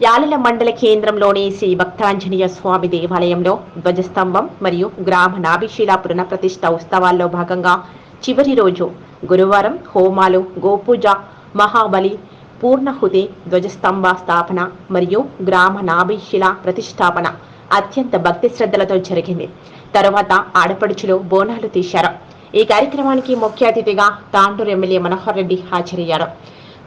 యాలల మండల కేంద్రంలోని శ్రీ భక్తాంజనేయ స్వామి దేవాలయంలో ధ్వజస్తంభం మరియు గ్రామ నాభిశిలా పునఃప్రతిష్ఠ ఉత్సవాల్లో భాగంగా చివరి రోజు గురువారం హోమాలు, గోపూజ, మహాబలి, పూర్ణహుతి, ధ్వజస్తంభ స్థాపన మరియు గ్రామ నాభిశిలా ప్రతిష్టాపన అత్యంత భక్తి శ్రద్ధలతో జరిగింది. తరువాత ఆడపడుచులు బోనాలు తీశారు. ఈ కార్యక్రమానికి ముఖ్య అతిథిగా తాండూరు ఎమ్మెల్యే మనోహర్ రెడ్డి హాజరయ్యారు.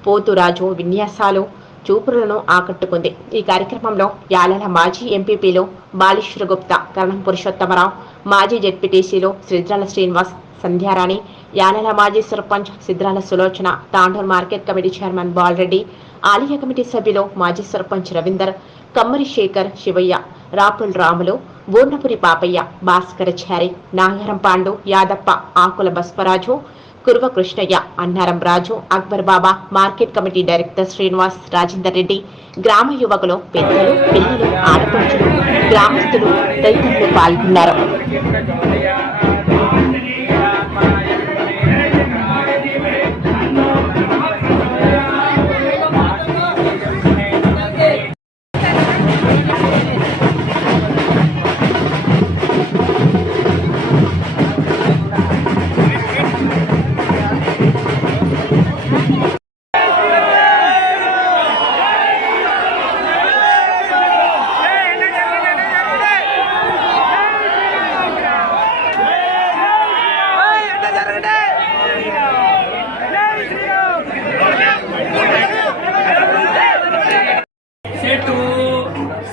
పోతురాజు విన్యాసాలు చూపులను ఆకట్టుకుంది. ఈ కార్యక్రమంలో యాలల మాజీ ఎంపీపీలు బాలేశ్వర గుప్తా, కరణం పురుషోత్తమరావు, మాజీ జెడ్పీటీసీలు సిద్రాల శ్రీనివాస్, సంధ్యారాణి, యాలల మాజీ sarpanch Sidrala Sulochana, Tandur market committee chairman Balreddy, ఆలయ కమిటీ సభ్యులు మాజీ sarpanch Ravinder, Kammari Shekar, Shivayya, Rapul Ramulu, Burnapuri Papayya, Bhaskarachari, Nagaram Pandu, Yadappa, Akula Baswaraju, Kuruva Krishnaiah, Annaram Raju, Akbar Baba, market committee director Srinivas, Rajender Reddy, గ్రామ యువకులు, పెద్దలు, పిల్లలు, ఆడపడుచులు, గ్రామస్తులు తదితరులు పాల్గొన్నారు.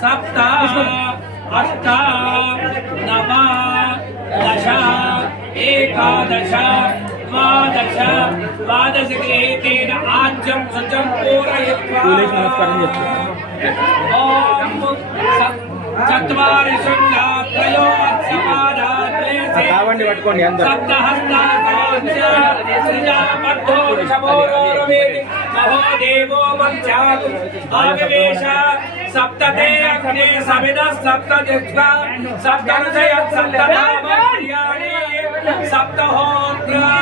सप्त अष्ट नव दश एकादश द्वादश द्वादशेन आज्यं शुचं पूरयित्वा चत्वारि शून्य त्रयोत्सवादात्रे महोदेवो मञ्चात् आगवेश सप्तते अग्ने सविदः सप्तजिह्वा सप्तऋषय सप्तनामप्रियाणि सप्तहोत्रा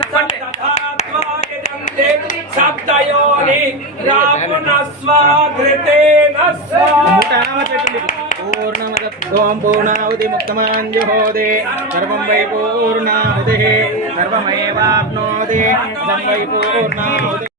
सप्तधात्वायजन्ते सप्तयोनि रापुनस्वाघृतेन स्वाहा पूर्णमदः पूर्णाहुति मुक्तमाञ्जुहोदे सर्वं वै पूर्णाहुतिः सर्वमेवाप्नोति सर्वं वै पूर्णाहुतिः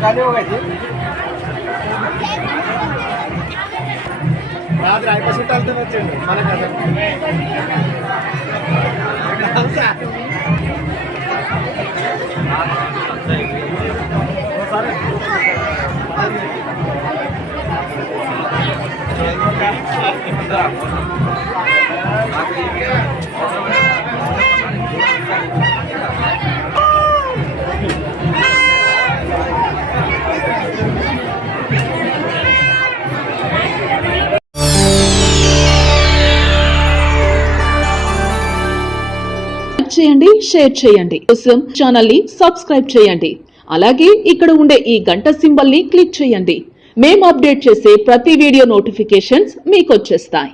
खाली हो गई रात्रि ऐपसी मन చేయండి, షేర్ చేయండి. కోసం ఛానల్ ని సబ్స్క్రైబ్ చేయండి. అలాగే ఇక్కడ ఉండే ఈ గంట సింబల్ ని క్లిక్ చేయండి. మేము అప్డేట్ చేసే ప్రతి వీడియో నోటిఫికేషన్స్ మీకు వచ్చేస్తాయి.